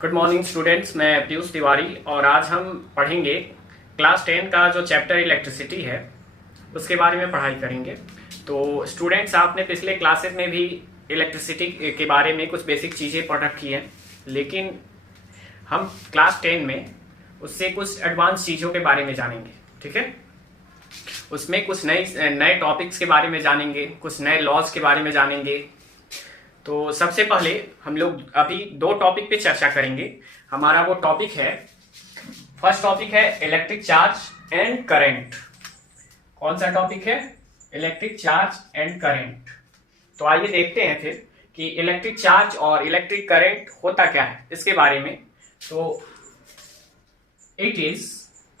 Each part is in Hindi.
गुड मॉर्निंग स्टूडेंट्स, मैं पीयूष तिवारी और आज हम पढ़ेंगे क्लास 10 का जो चैप्टर इलेक्ट्रिसिटी है उसके बारे में पढ़ाई करेंगे। तो स्टूडेंट्स, आपने पिछले क्लासेस में भी इलेक्ट्रिसिटी के बारे में कुछ बेसिक चीज़ें पढ़ रखी हैं, लेकिन हम क्लास 10 में उससे कुछ एडवांस चीज़ों के बारे में जानेंगे। ठीक है, उसमें कुछ नए टॉपिक्स के बारे में जानेंगे, कुछ नए लॉज के बारे में जानेंगे। तो सबसे पहले हम लोग अभी दो टॉपिक पे चर्चा करेंगे। हमारा वो टॉपिक है, फर्स्ट टॉपिक है इलेक्ट्रिक चार्ज एंड करंट। कौन सा टॉपिक है? Electric charge and current. तो आइए देखते हैं फिर कि इलेक्ट्रिक चार्ज और इलेक्ट्रिक करंट होता क्या है इसके बारे में। तो it is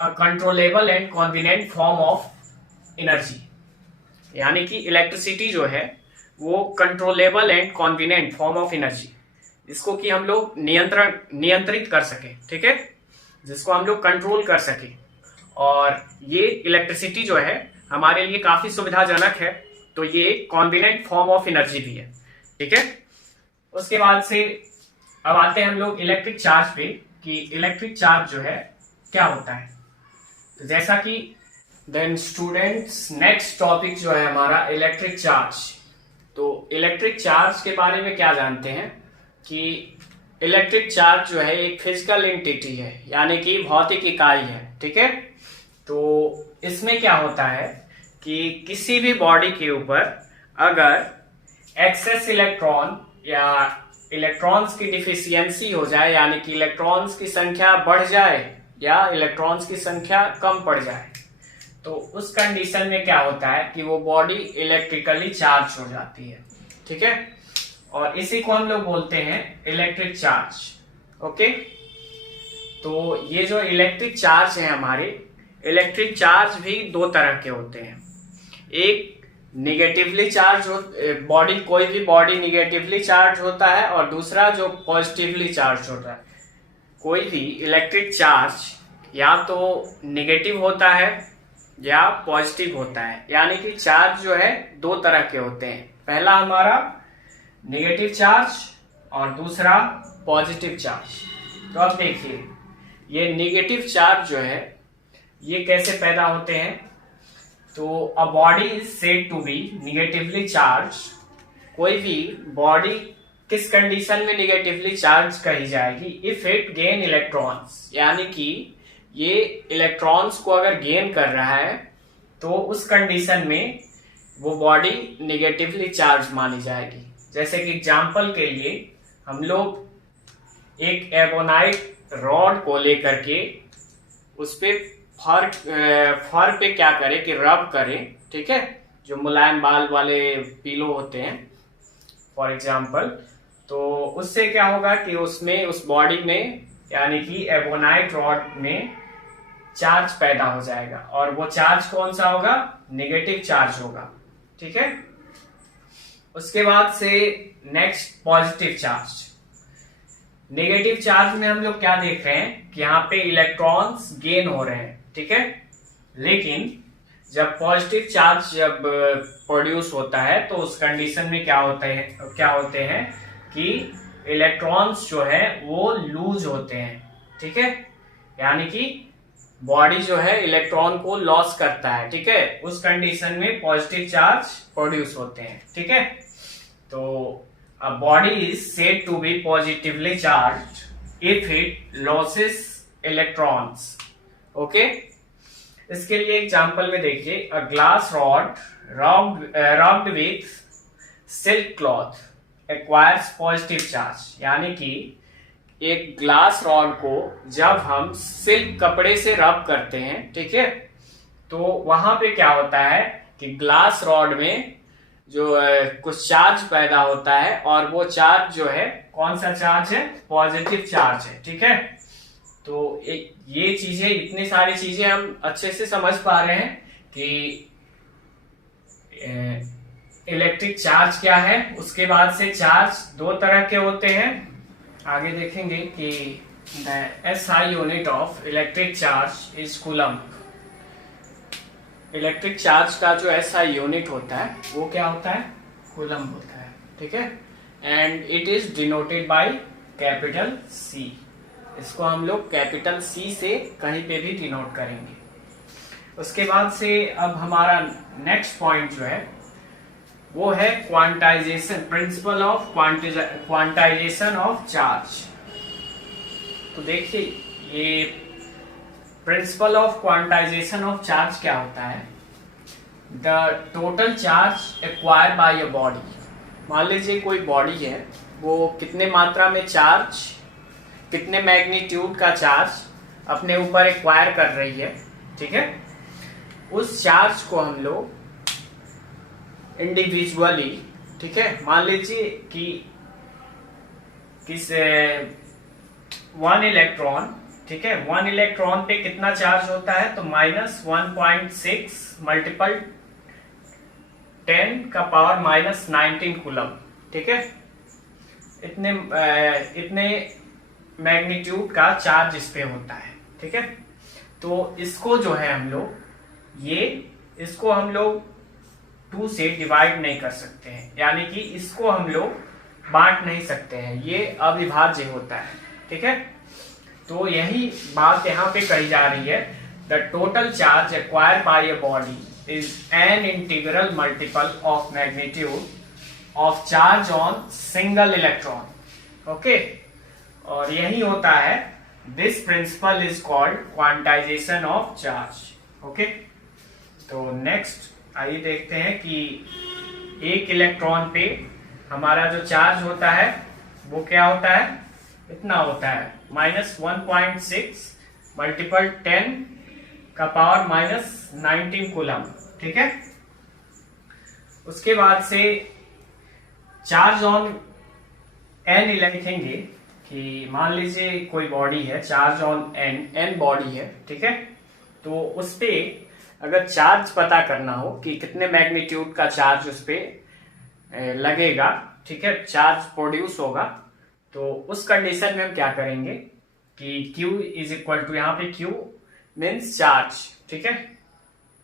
a controllable and convenient form of energy, यानी कि इलेक्ट्रिसिटी जो है वो controllable and convenient form of energy, जिसको कि हम लोग नियंत्रित कर सके। ठीक है, जिसको हम लोग कंट्रोल कर सके। और ये इलेक्ट्रिसिटी जो है हमारे लिए काफी सुविधाजनक है, तो ये कन्वीनियंट फॉर्म ऑफ एनर्जी भी है। ठीक है, उसके बाद से अब आते हैं हम लोग इलेक्ट्रिक चार्ज पे कि इलेक्ट्रिक चार्ज जो है क्या होता है। तो जैसा कि देन स्टूडेंट्स, नेक्स्ट टॉपिक जो है हमारा इलेक्ट्रिक चार्ज। तो इलेक्ट्रिक चार्ज के बारे में क्या जानते हैं कि इलेक्ट्रिक चार्ज जो है एक फिजिकल एंटिटी है, यानी कि भौतिक इकाई है। ठीक है, तो इसमें क्या होता है कि किसी भी बॉडी के ऊपर अगर एक्सेस इलेक्ट्रॉन या इलेक्ट्रॉन्स की डिफिशियंसी हो जाए, यानी कि इलेक्ट्रॉन्स की संख्या बढ़ जाए या इलेक्ट्रॉन्स की संख्या कम पड़ जाए, तो उस कंडीशन में क्या होता है कि वो बॉडी इलेक्ट्रिकली चार्ज हो जाती है। ठीक है, और इसी को हम लोग बोलते हैं इलेक्ट्रिक चार्ज। ओके, तो ये जो इलेक्ट्रिक चार्ज है हमारे, इलेक्ट्रिक चार्ज भी दो तरह के होते हैं। एक निगेटिवली चार्ज बॉडी, कोई भी बॉडी निगेटिवली चार्ज होता है, और दूसरा जो पॉजिटिवली चार्ज होता है। कोई भी इलेक्ट्रिक चार्ज या तो निगेटिव होता है या पॉजिटिव होता है, यानी कि चार्ज जो है दो तरह के होते हैं। पहला हमारा नेगेटिव चार्ज और दूसरा पॉजिटिव चार्ज। तो अब देखिए, ये नेगेटिव चार्ज जो है ये कैसे पैदा होते हैं। तो a body is said to be negatively charge. कोई भी बॉडी किस कंडीशन में निगेटिवली चार्ज कही जाएगी? इफ इट गेन इलेक्ट्रॉन्स, यानी कि ये इलेक्ट्रॉन्स को अगर गेन कर रहा है तो उस कंडीशन में वो बॉडी निगेटिवली चार्ज मानी जाएगी। जैसे कि एग्जांपल के लिए हम लोग एक एबोनाइट रॉड को लेकर के उस पे फर पे क्या करें कि रब करें। ठीक है, जो मुलायम बाल वाले पीलो होते हैं फॉर एग्जांपल, तो उससे क्या होगा कि उसमें, उस बॉडी में, यानी कि एबोनाइट रॉड में चार्ज पैदा हो जाएगा, और वो चार्ज कौन सा होगा? नेगेटिव चार्ज होगा। ठीक है, उसके बाद से next positive charge. Negative charge में हम लोग क्या देख रहे हैं कि यहाँ पे इलेक्ट्रॉन्स गेन हो रहे हैं। ठीक है, लेकिन जब पॉजिटिव चार्ज जब प्रोड्यूस होता है तो उस कंडीशन में क्या होते हैं कि इलेक्ट्रॉन्स जो है वो लूज होते हैं। ठीक है, यानी कि बॉडी जो है इलेक्ट्रॉन को लॉस करता है। ठीक है, उस कंडीशन में पॉजिटिव चार्ज प्रोड्यूस होते हैं। ठीक है, तो a body is said to be positively charge if it loses electrons. Okay, इसके लिए एग्जांपल में देखिए, a glass rod rubbed with silk cloth acquires positive charge, यानी कि एक ग्लास रॉड को जब हम सिल्क कपड़े से रब करते हैं, ठीक है, तो वहां पे क्या होता है कि ग्लास रॉड में जो कुछ चार्ज पैदा होता है, और वो चार्ज जो है कौन सा चार्ज है? पॉजिटिव चार्ज है। ठीक है, तो ये चीजें, इतनी सारी चीजें हम अच्छे से समझ पा रहे हैं कि इलेक्ट्रिक चार्ज क्या है। उसके बाद से चार्ज दो तरह के होते हैं। आगे देखेंगे कि the SI unit of electric charge is coulomb. Electric charge का जो SI यूनिट होता है वो क्या होता है? कूलम होता है। ठीक है, and it is denoted by capital C। इसको हम लोग कैपिटल C से कहीं पे भी डिनोट करेंगे। उसके बाद से अब हमारा नेक्स्ट पॉइंट जो है वो है quantization, principle of quantization of charge. तो देखिए ये principle of quantization of charge क्या होता है, the total charge acquired by a body. मान लीजिए कोई बॉडी है, वो कितने मात्रा में चार्ज, कितने मैग्नीट्यूड का चार्ज अपने ऊपर एक्वायर कर रही है, ठीक है। उस चार्ज को हम लोग इंडिविजुअली, ठीक है, मान लीजिए कि किस 1 इलेक्ट्रॉन, ठीक है, 1 इलेक्ट्रॉन पे कितना चार्ज होता है, तो -1.6 मल्टीपल 10 का पावर -19 कूलम, ठीक है। इतने मैग्नीट्यूड का चार्ज इस पे होता है, ठीक है। तो इसको जो है हम लोग इसको हम लोग 2 से डिवाइड नहीं कर सकते हैं, यानी कि इसको हम लोग बांट नहीं सकते हैं, ये अविभाज्य होता है, ठीक है। तो यही बात यहाँ पे कही जा रही है, the total charge acquired by a body is an integral multiple of magnitude of charge on single electron, okay. और यही होता है, this principle is called quantization of charge, okay. तो नेक्स्ट आइए देखते हैं कि एक इलेक्ट्रॉन पे हमारा जो चार्ज होता है वो क्या होता है, इतना होता है -1.6 मल्टीपल 10 का पावर -19 कूलम, ठीक है। उसके बाद से चार्ज ऑन n लिखेंगे कि मान लीजिए कोई बॉडी है, चार्ज ऑन n बॉडी है, ठीक है। तो उस पे अगर चार्ज पता करना हो कि कितने मैग्नीट्यूड का चार्ज उस पे लगेगा, ठीक है, चार्ज प्रोड्यूस होगा, तो उस कंडीशन में हम क्या करेंगे कि Q इज इक्वल टू, यहाँ पे Q मीन्स चार्ज, ठीक है,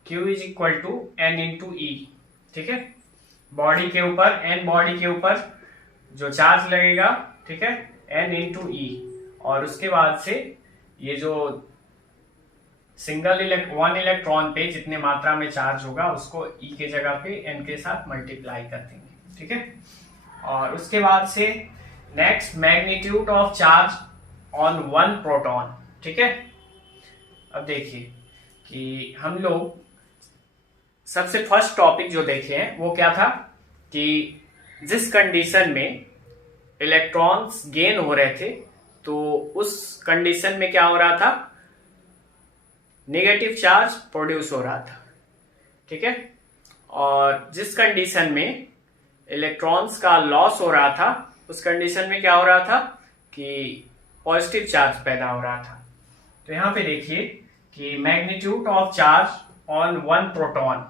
Q is equal to N into E, ठीक है। बॉडी के ऊपर, N बॉडी के ऊपर जो चार्ज लगेगा, ठीक है, N इंटू E, और उसके बाद से ये जो सिंगल 1 इलेक्ट्रॉन पे जितने मात्रा में चार्ज होगा उसको E के जगह पे N के साथ मल्टीप्लाई कर देंगे, ठीक है। और उसके बाद से next magnitude of charge on 1 proton, ठीक है। अब देखिए कि हम लोग सबसे फर्स्ट टॉपिक जो देखे हैं वो क्या था कि जिस कंडीशन में इलेक्ट्रॉन्स गेन हो रहे थे, तो उस कंडीशन में क्या हो रहा था, नेगेटिव चार्ज प्रोड्यूस हो रहा था, ठीक है। और जिस कंडीशन में इलेक्ट्रॉन्स का लॉस हो रहा था, उस कंडीशन में क्या हो रहा था कि पॉजिटिव चार्ज पैदा हो रहा था। तो यहां पे देखिए कि magnitude of charge on 1 proton,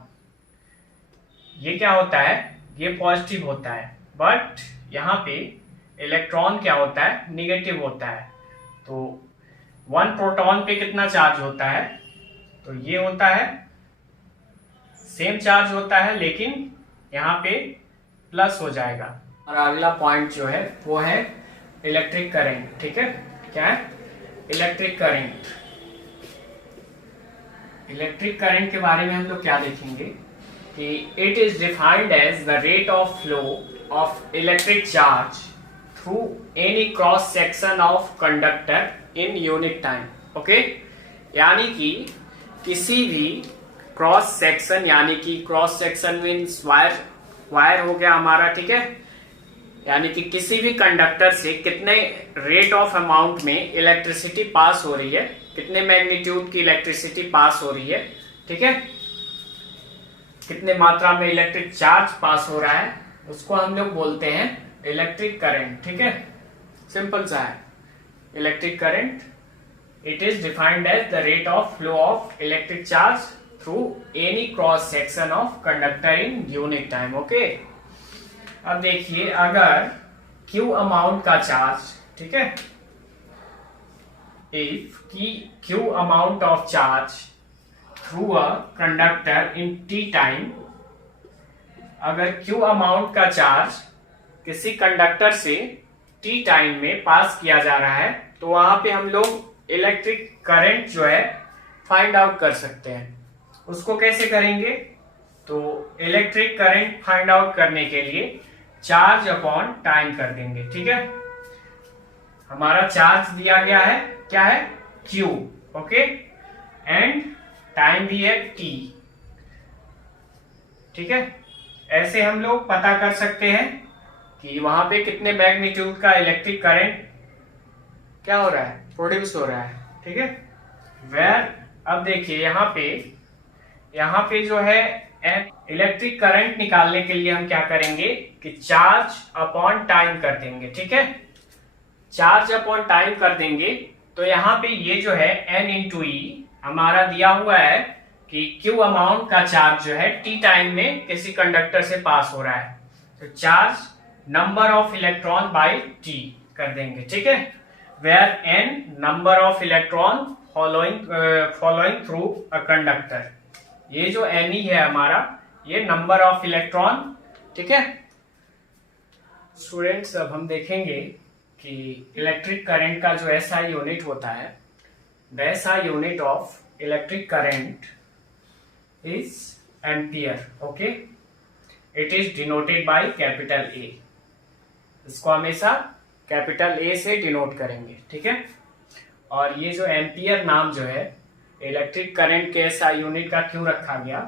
ये क्या होता है, ये पॉजिटिव होता है, बट यहाँ पे इलेक्ट्रॉन क्या होता है, निगेटिव होता है। तो 1 प्रोटॉन पे कितना चार्ज होता है, तो ये होता है सेम चार्ज होता है, लेकिन यहाँ पे प्लस हो जाएगा। और अगला पॉइंट जो है वो है इलेक्ट्रिक करंट, ठीक है। क्या है, इलेक्ट्रिक करंट। इलेक्ट्रिक करंट के बारे में हम लोग क्या देखेंगे कि it is defined as the rate of flow of electric charge through any cross section of conductor in unit time, okay. यानी कि किसी भी क्रॉस सेक्शन, यानी कि क्रॉस सेक्शन मीन्स वायर हो गया हमारा, ठीक है, यानी कि किसी भी कंडक्टर से कितने रेट ऑफ अमाउंट में इलेक्ट्रिसिटी पास हो रही है, कितने मैग्नीट्यूड की इलेक्ट्रिसिटी पास हो रही है, ठीक है, कितने मात्रा में इलेक्ट्रिक चार्ज पास हो रहा है, उसको हम लोग बोलते हैं इलेक्ट्रिक करंट, ठीक है। सिंपल सा है, electric current, it is defined as the rate of flow of electric charge through any cross section of conductor in unit time, okay। अब देखिए अगर Q अमाउंट का चार्ज, ठीक है, if Q amount of charge through a conductor in T time, अगर Q अमाउंट का चार्ज किसी कंडक्टर से T टाइम में पास किया जा रहा है, तो वहां पे हम लोग इलेक्ट्रिक करंट जो है फाइंड आउट कर सकते हैं। उसको कैसे करेंगे? तो इलेक्ट्रिक करंट फाइंड आउट करने के लिए चार्ज अपॉन टाइम कर देंगे। ठीक है, हमारा चार्ज दिया गया है, क्या है? Q। ओके, एंड टाइम भी है T। ठीक है, ऐसे हम लोग पता कर सकते हैं कि वहां पे कितने मैग्नीट्यूड का इलेक्ट्रिक करंट क्या हो रहा है, प्रोड्यूस हो रहा है। ठीक है, वेयर अब देखिए यहाँ पे जो है इलेक्ट्रिक करंट निकालने के लिए हम क्या करेंगे कि चार्ज अपॉन टाइम कर देंगे। ठीक है, चार्ज अपॉन टाइम कर देंगे तो यहाँ पे ये जो है N इंटू ई हमारा दिया हुआ है कि Q अमाउंट का चार्ज जो है T टाइम में किसी कंडक्टर से पास हो रहा है, तो charge number of electron by T कर देंगे। ठीक है, where N number of electron following through a conductor. ये जो N है हमारा, ये नंबर ऑफ इलेक्ट्रॉन। ठीक है स्टूडेंट्स, अब हम देखेंगे कि इलेक्ट्रिक करंट का जो SI यूनिट होता है, the SI unit of electric current is ampere. Okay, it is denoted by capital A। इसको हमेशा कैपिटल A से डिनोट करेंगे। ठीक है, और ये जो एम्पियर नाम जो है इलेक्ट्रिक करंट के SI यूनिट का क्यों रखा गया?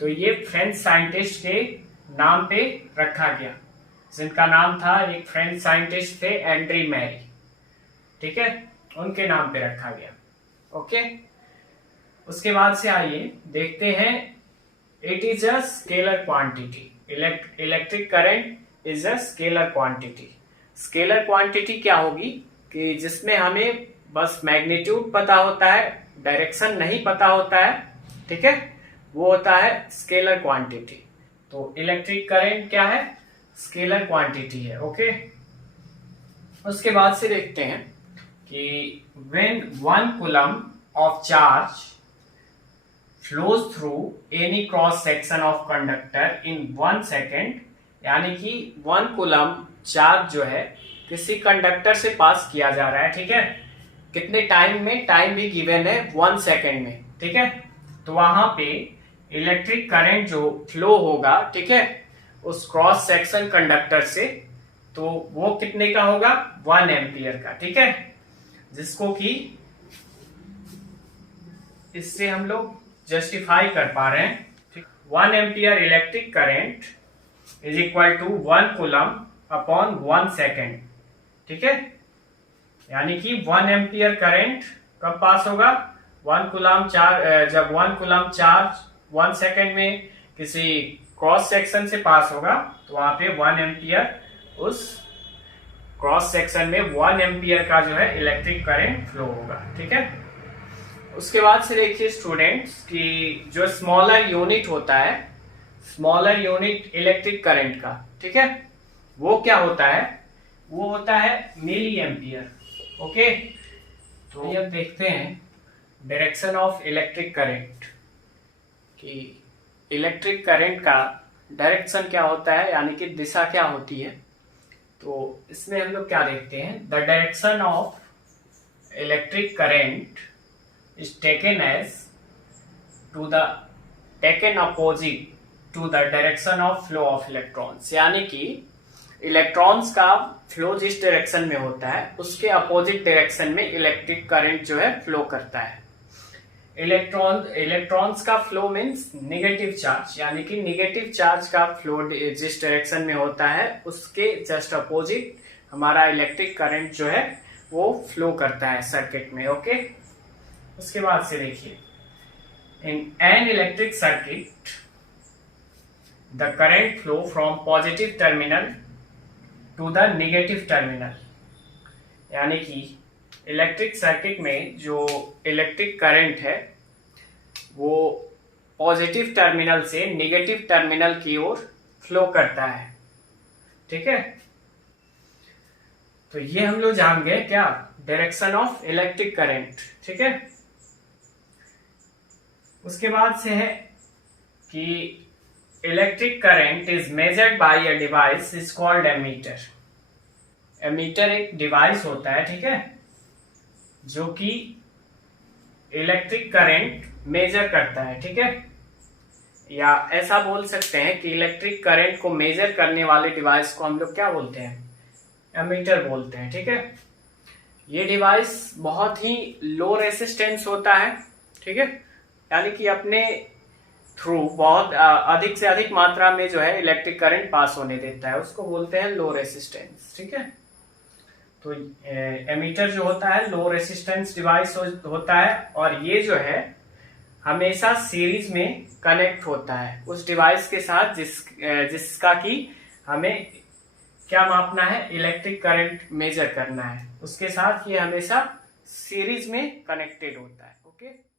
तो ये फ्रेंच साइंटिस्ट के नाम पे रखा गया, जिनका नाम था, एक फ्रेंच साइंटिस्ट थे एंड्री मैरी। ठीक है, उनके नाम पे रखा गया। ओके, उसके बाद से आइए देखते हैं, it is a scalar quantity. Electric current is a scalar quantity. Scalar quantity क्या होगी कि जिसमें हमें बस मैग्नीट्यूड पता होता है, डायरेक्शन नहीं पता होता है। ठीक है, वो होता है स्केलर क्वांटिटी। तो इलेक्ट्रिक करंट क्या है? स्केलर क्वांटिटी है। ओके, उसके बाद से देखते हैं कि when 1 coulomb of charge flows through any cross section of conductor in 1 second, यानी कि 1 कूलम चार्ज जो है किसी कंडक्टर से पास किया जा रहा है। ठीक है, कितने टाइम में? टाइम भी गिवन है 1 सेकेंड में। ठीक है, तो वहां पे इलेक्ट्रिक करंट जो फ्लो होगा, ठीक है, उस क्रॉस सेक्शन कंडक्टर से, तो वो कितने का होगा? 1 एम्पियर का। ठीक है, जिसको कि इससे हम लोग जस्टिफाई कर पा रहे हैं। 1 ampere electric current is equal to 1 coulomb upon 1 second. ठीक है, यानी कि 1 एम्पियर करंट कब पास होगा? 1 कूलम चार्ज, जब 1 कूलम चार्ज 1 सेकेंड में किसी क्रॉस सेक्शन से पास होगा, तो वहां पे 1 एम्पियर, उस क्रॉस सेक्शन में 1 एम्पियर का जो है इलेक्ट्रिक करंट फ्लो होगा। ठीक है, उसके बाद से देखिए स्टूडेंट्स कि जो स्मॉलर यूनिट होता है, स्मॉलर यूनिट इलेक्ट्रिक करंट का, ठीक है, वो क्या होता है? वो होता है मिली एम्पियर। ओके, तो अब देखते हैं डायरेक्शन ऑफ इलेक्ट्रिक करंट, कि इलेक्ट्रिक करंट का डायरेक्शन क्या होता है, यानी कि दिशा क्या होती है। तो इसमें हम लोग क्या देखते हैं, the direction of electric current is taken as taken opposite to the direction of flow of electrons, यानी कि इलेक्ट्रॉन्स का फ्लो जिस डायरेक्शन में होता है उसके डायरेक्शन में इलेक्ट्रिक करंट जो है फ्लो करता है। इलेक्ट्रॉन्स का फ्लो मीन्स नेगेटिव चार्ज, यानी कि नेगेटिव चार्ज का फ्लो जिस डायरेक्शन में होता है उसके जस्ट अपोजिट हमारा इलेक्ट्रिक करंट जो है वो फ्लो करता है सर्किट में। ओके, उसके बाद से देखिए, in an electric circuit the current flow from positive terminal to the negative terminal, यानी कि इलेक्ट्रिक सर्किट में जो इलेक्ट्रिक करंट है वो पॉजिटिव टर्मिनल से नेगेटिव टर्मिनल की ओर फ्लो करता है। ठीक है, तो ये हम लोग जान गए क्या, डायरेक्शन ऑफ इलेक्ट्रिक करंट। ठीक है, उसके बाद से है कि electric current is measured by a device is called ammeter. Ammeter एक डिवाइस होता है, ठीक है, जो कि इलेक्ट्रिक करंट मेजर करता है, ठीक है। या ऐसा बोल सकते हैं कि इलेक्ट्रिक करंट को मेजर करने वाले डिवाइस को हम लोग क्या बोलते हैं, एमीटर बोलते हैं, ठीक है। ये डिवाइस बहुत ही लो रेसिस्टेंस होता है, ठीक है, यानी कि अपने थ्रू बहुत अधिक से अधिक मात्रा में जो है इलेक्ट्रिक करंट पास होने देता है, उसको बोलते हैं लो रेसिस्टेंस, ठीक है। तो एमीटर जो होता है लो रेसिस्टेंस डिवाइस होता है, और ये जो है हमेशा सीरीज में कनेक्ट होता है उस डिवाइस के साथ जिसका कि हमें क्या मापना है, इलेक्ट्रिक करंट मेजर करना है, उसके साथ ये हमेशा सीरीज में कनेक्टेड होता है। ओके।